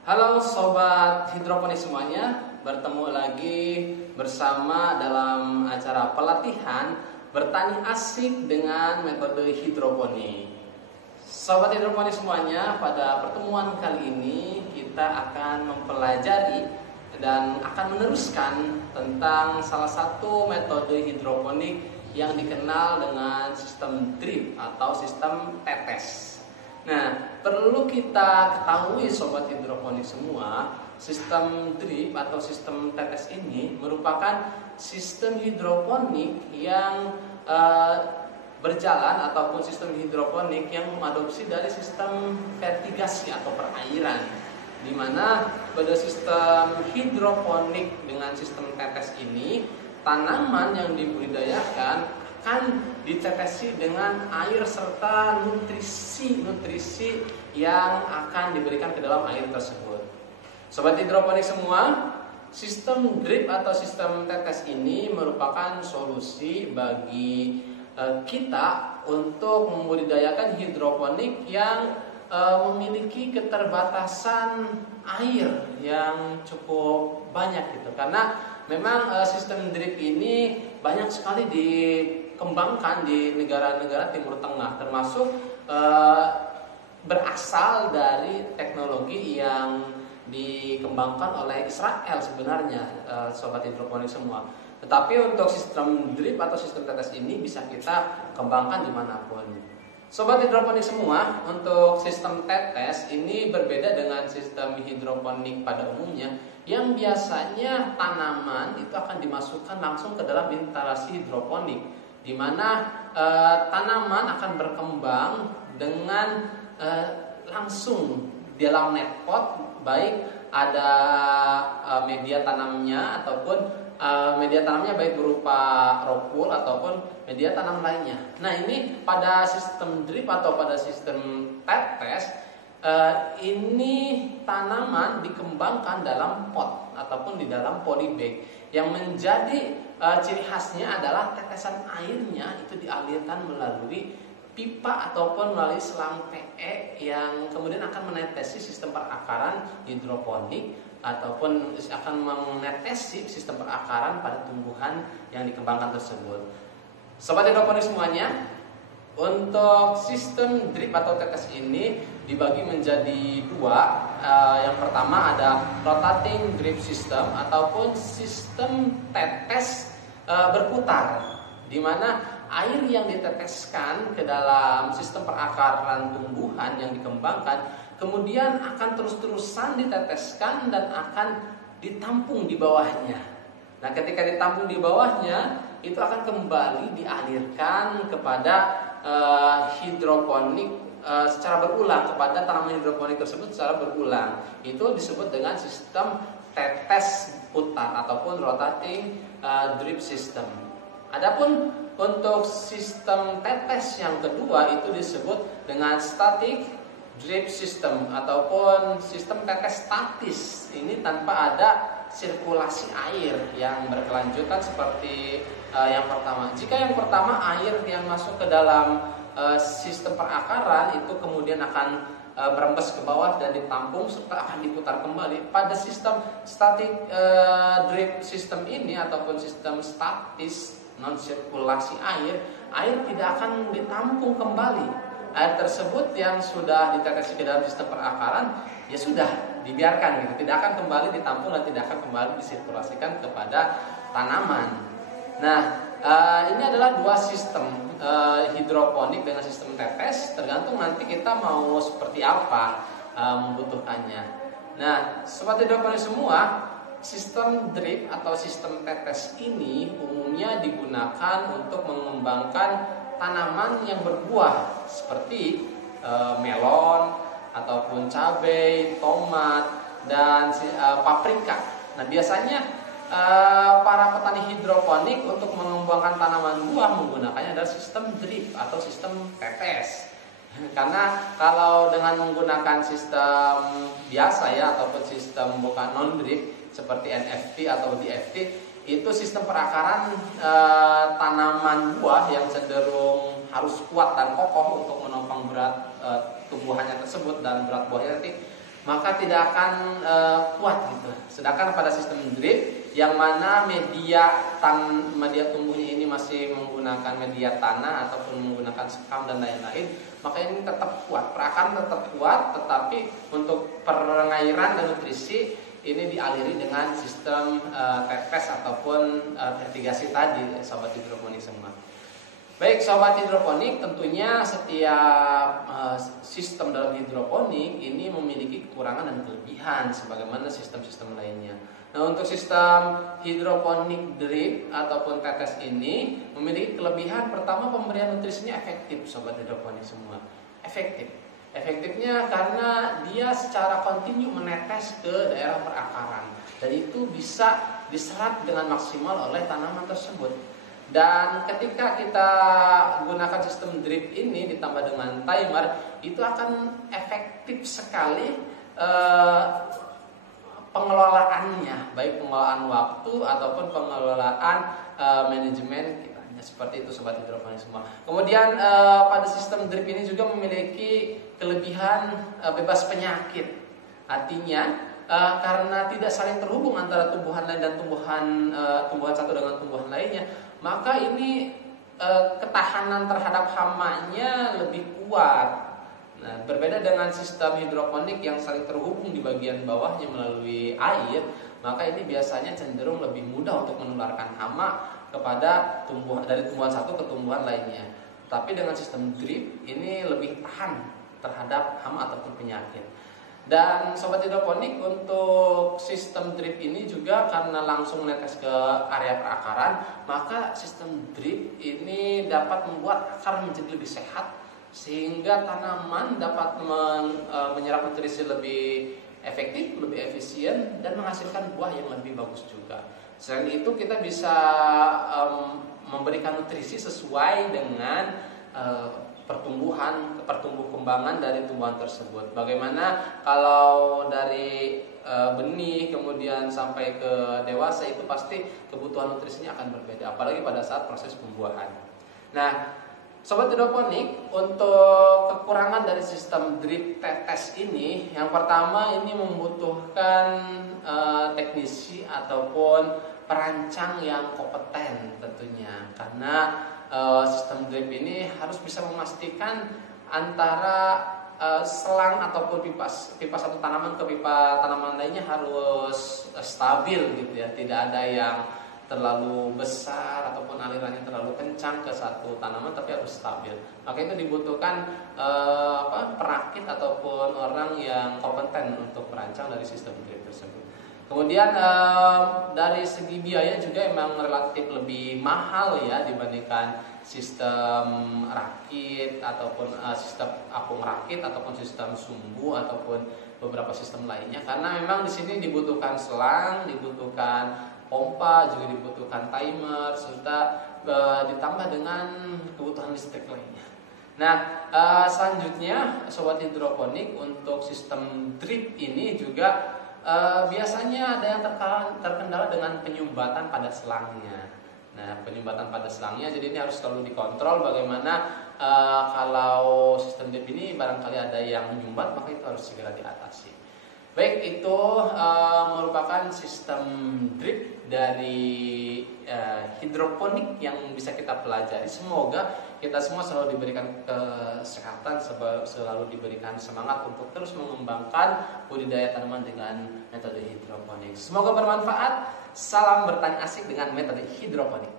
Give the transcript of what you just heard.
Halo sobat hidroponik semuanya, bertemu lagi bersama dalam acara pelatihan bertani asik dengan metode hidroponik. Sobat hidroponik semuanya, pada pertemuan kali ini kita akan mempelajari dan akan meneruskan tentang salah satu metode hidroponik yang dikenal dengan sistem drip atau sistem tetes. Nah, perlu kita ketahui sobat hidroponik semua, sistem drip atau sistem tetes ini merupakan sistem hidroponik yang berjalan ataupun sistem hidroponik yang mengadopsi dari sistem vertigasi atau perairan, di mana pada sistem hidroponik dengan sistem tetes ini tanaman yang dibudidayakan akan ditetesi dengan air serta nutrisi yang akan diberikan ke dalam air tersebut. Sobat hidroponik semua, sistem drip atau sistem tetes ini merupakan solusi bagi kita untuk membudidayakan hidroponik yang memiliki keterbatasan air yang cukup banyak gitu. Karena memang sistem drip ini banyak sekali dikembangkan di negara-negara Timur Tengah, termasuk berasal dari teknologi yang dikembangkan oleh Israel sebenarnya, sobat hidroponik semua. Tetapi untuk sistem drip atau sistem tetes ini bisa kita kembangkan dimanapun. Sobat hidroponik semua, untuk sistem tetes ini berbeda dengan sistem hidroponik pada umumnya, yang biasanya tanaman itu akan dimasukkan langsung ke dalam instalasi hidroponik, di mana tanaman akan berkembang dengan langsung di dalam net pot, baik ada media tanamnya ataupun media tanamnya baik berupa ropul ataupun media tanam lainnya. Nah, ini pada sistem drip atau pada sistem tetes ini tanaman dikembangkan dalam pot ataupun di dalam polybag, yang menjadi ciri khasnya adalah tetesan airnya itu dialirkan melalui pipa ataupun melalui selang PE yang kemudian akan menetesi sistem perakaran hidroponik ataupun akan menetesi sistem perakaran pada tumbuhan yang dikembangkan tersebut. Sobat hidroponik semuanya, untuk sistem drip atau tetes ini dibagi menjadi dua. Yang pertama ada rotating drip system ataupun sistem tetes berputar, di mana air yang diteteskan ke dalam sistem perakaran tumbuhan yang dikembangkan kemudian akan terus-terusan diteteskan dan akan ditampung di bawahnya. Nah, ketika ditampung di bawahnya, itu akan kembali dialirkan kepada hidroponik secara berulang, kepada tanaman hidroponik tersebut secara berulang. Itu disebut dengan sistem tetes putar ataupun rotating drip system. Adapun untuk sistem tetes yang kedua itu disebut dengan static drip system ataupun sistem tetes statis. Ini tanpa ada sirkulasi air yang berkelanjutan seperti yang pertama. Jika yang pertama air yang masuk ke dalam sistem perakaran itu kemudian akan berembes ke bawah dan ditampung serta akan diputar kembali. Pada sistem static drip system ini ataupun sistem statis non sirkulasi air tidak akan ditampung kembali. Air tersebut yang sudah ditetesi ke dalam sistem perakaran ya sudah dibiarkan gitu, tidak akan kembali ditampung dan tidak akan kembali disirkulasikan kepada tanaman. Nah, ini adalah dua sistem hidroponik dengan sistem tetes, tergantung nanti kita mau seperti apa membutuhkannya. Nah, sobat hidroponik semua, sistem drip atau sistem tetes ini umumnya digunakan untuk mengembangkan tanaman yang berbuah seperti melon ataupun cabai, tomat, dan paprika. Nah, biasanya para petani hidroponik untuk mengembangkan tanaman buah menggunakannya adalah sistem drip atau sistem tetes. Karena kalau dengan menggunakan sistem biasa ya ataupun sistem bukan non drip seperti NFT atau DFT, itu sistem perakaran tanaman buah yang cenderung harus kuat dan kokoh untuk menopang berat tumbuhannya tersebut dan berat buahnya nanti maka tidak akan kuat gitu. Sedangkan pada sistem drip yang mana media tumbuhnya ini masih menggunakan media tanah ataupun menggunakan sekam dan lain-lain, maka ini tetap kuat, perakaran tetap kuat, tetapi untuk pengairan dan nutrisi ini dialiri dengan sistem tetes ataupun vertigasi tadi, sobat hidroponik semua. Baik sobat hidroponik, tentunya setiap sistem dalam hidroponik ini memiliki kekurangan dan kelebihan sebagaimana sistem-sistem lainnya. Nah, untuk sistem hidroponik drip ataupun tetes ini memiliki kelebihan pertama, pemberian nutrisinya efektif sobat hidroponik semua. Efektifnya karena dia secara kontinu menetes ke daerah perakaran dan itu bisa diserap dengan maksimal oleh tanaman tersebut. Dan ketika kita gunakan sistem drip ini ditambah dengan timer, itu akan efektif sekali pengelolaannya, baik pengelolaan waktu ataupun pengelolaan manajemen kita. Seperti itu sobat hidroponik semua. Kemudian pada sistem drip ini juga memiliki kelebihan bebas penyakit. Artinya karena tidak saling terhubung antara tumbuhan lain dan tumbuhan satu dengan tumbuhan lainnya, maka ini ketahanan terhadap hamanya lebih kuat. Nah, berbeda dengan sistem hidroponik yang saling terhubung di bagian bawahnya melalui air, maka ini biasanya cenderung lebih mudah untuk menularkan hama kepada dari tumbuhan satu ke tumbuhan lainnya. Tapi dengan sistem drip ini lebih tahan terhadap hama ataupun penyakit. Dan sobat hidroponik, untuk sistem drip ini juga karena langsung menetes ke area perakaran, maka sistem drip ini dapat membuat akar menjadi lebih sehat sehingga tanaman dapat menyerap nutrisi lebih efektif, lebih efisien dan menghasilkan buah yang lebih bagus juga. Selain itu kita bisa memberikan nutrisi sesuai dengan pertumbuh kembangan dari tumbuhan tersebut. Bagaimana kalau dari benih kemudian sampai ke dewasa, itu pasti kebutuhan nutrisinya akan berbeda, apalagi pada saat proses pembuahan. Nah, sobat hidroponik, untuk kekurangan dari sistem drip tetes ini, yang pertama ini membutuhkan teknisi ataupun perancang yang kompeten tentunya, karena sistem drip ini harus bisa memastikan antara selang ataupun pipa satu tanaman ke pipa tanaman lainnya harus stabil gitu ya, tidak ada yang terlalu besar ataupun alirannya terlalu kencang ke satu tanaman, tapi harus stabil. Maka itu dibutuhkan perakit ataupun orang yang kompeten untuk merancang dari sistem drip tersebut. Kemudian dari segi biaya juga memang relatif lebih mahal ya dibandingkan sistem rakit ataupun sistem apung rakit ataupun sistem sumbu ataupun beberapa sistem lainnya, karena memang di sini dibutuhkan selang, dibutuhkan pompa, juga dibutuhkan timer, serta ditambah dengan kebutuhan listrik lainnya. Nah, selanjutnya sobat hidroponik, untuk sistem drip ini juga biasanya ada yang terkendala dengan penyumbatan pada selangnya. Nah, penyumbatan pada selangnya, jadi ini harus selalu dikontrol bagaimana kalau sistem drip ini barangkali ada yang menyumbat, maka itu harus segera diatasi. Baik, itu merupakan sistem drip dari hidroponik yang bisa kita pelajari. Semoga kita semua selalu diberikan kesehatan, selalu diberikan semangat untuk terus mengembangkan budidaya tanaman dengan metode hidroponik. Semoga bermanfaat. Salam bertani asik dengan metode hidroponik.